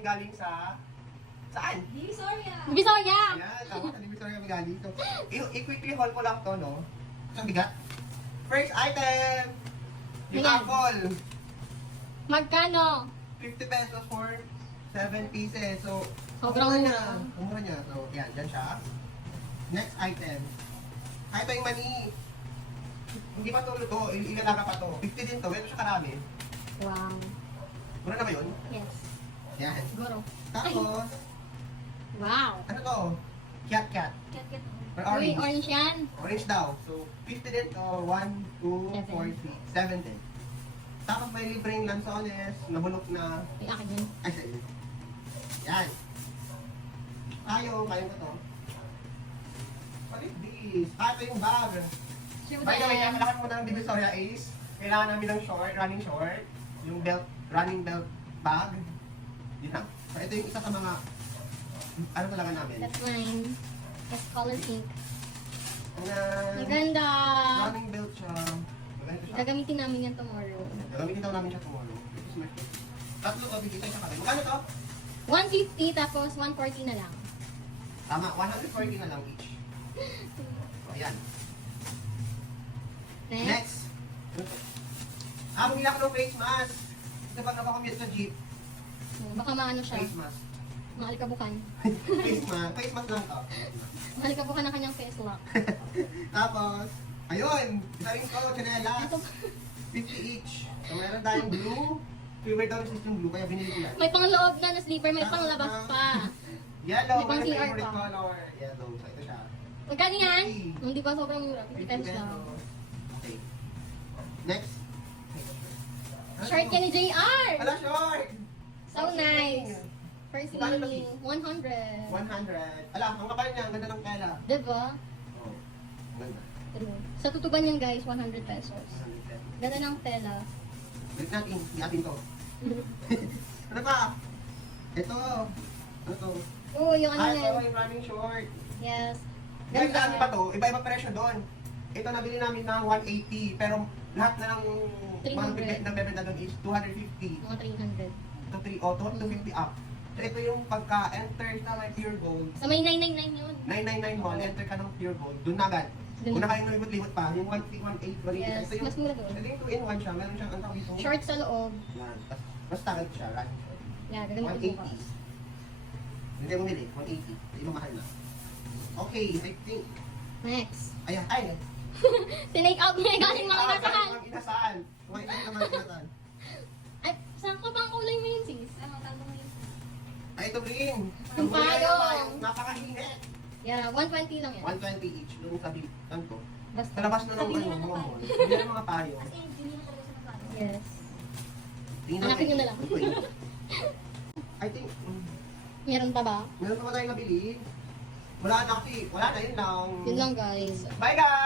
namin galing sa... Saan? Divisoria! Ayan, tama. Sa Divisoria kami galing. So, i-quickly haul ko lang to, no? Isang bigat. First item! Yung Ayan. apple. Magkano? 50 pesos for 7 pieces. So, Sobrang mura mura. niya. Ang mura niya. So, yan. Dyan siya. Next item. Ito yung mani. Hindi pa to luto. Ilalaga pa to. 50 din to. Ito siya karami. Wow. Mura na ba yun? Yes. Yan. Siguro. Tapos, Wow. ano to? Cat. Ket. Or Uy, orange. orange yan. Orange daw. So, 50 din to. 1, 2, 4, 3, 7 din. Tapos may libreng lansones, nabulok na... Ay, akin yan. Ay, sa iyo. Yan. Kaya ko to. Palit this. Ito yung bag. Shoe By the way, them. malakas mo ng Divisoria Ace. Kailangan namin ng short, running short. Yung belt, running belt bag. Yun lang. So, ito yung isa sa mga... Ano talaga namin? That's mine. It's color pink. Ang Maganda. running belt siya. Maganda siya. Gagamitin namin yan tomorrow. Gagamitin daw namin siya tomorrow. This is my first. Tatlo to, bibigay sa kanya. Magkano to? 150 tapos 140 na lang. Tama, 140 na lang each. So, ayan. Next. Next. Bumili ako ng face mask. Kasi pag napakamute sa jeep, Baka maano siya. face mask. Maalikabukan. Face mask. Face mask lang to. Maalikabukan ng kanyang face lock. Tapos, ayun. Isa rin ko, chanelas. Ito. 50 each. So, meron tayong blue. Favorite daw resist yung blue, kaya binili ko yan. May pangloob na na slipper, may panglabas pa. Yellow, May pang my CR favorite pa. color. Yellow, so ito siya. Magkano yan? 50. Hindi pa sobrang mura. 50 pesos lang. Okay. Next. Short ka ni JR! Wala short! So nice. First Magkano mini, 100. 100. Ala, ang kapal niya, ang ganda ng tela. Diba? Oh, ganda. True. Sa tutuban yan guys, 100 pesos. 100 pesos. Ganda ng tela. Balik natin, di atin to. Ano pa? Ito. Ano to? Oo, yung ano Ito yan. yung running short. Yes. Guys, Ganda. ano pa to? Iba-iba presyo doon. Ito nabili namin ng 180, pero lahat na ng 300. nagbebenta doon is 250. Mga 300. To 3 o 250 up. So ito yung pagka-enter sa may pure gold. Sa may 999 yun. 999 mall, enter ka ng pure gold. Doon na agad. Dun Kung na. na kayo nalibot-libot pa, yung 1318, 180. Yes, Ito yung, mas mura doon. ito yung 2-in-1 siya. Meron siyang ang tawag dito. Short sa loob. Yan. Basta ganito siya, running short. Yeah, gagamitin ko 180. bukas. Hindi mo bili, 180. Hindi mo mahal na. Okay, I think. Next. Ayan, ay. Tinake out mo yung galing mga inasahan. Galing mga inasal. Okay, ano naman inasal? Ay, saan ka bang kulay mo yun sis? Ano, tanong mo yun? Ay, ito rin. Ang payong. Napakahinit. Yeah, 120 lang yan. 120 each. Doon sa bilang ko. Basta. Sa labas na ng Sabi ano, nila mga ng mall. Hindi na mga payo. As in, hindi na talaga siya nagkano. Yes. Tingnan Hanapin nyo natin. na lang. I think, Meron pa ba? meron pa ba tayong nabili? Wala na kasi. Wala na, yun lang. Yun lang guys. Bye guys!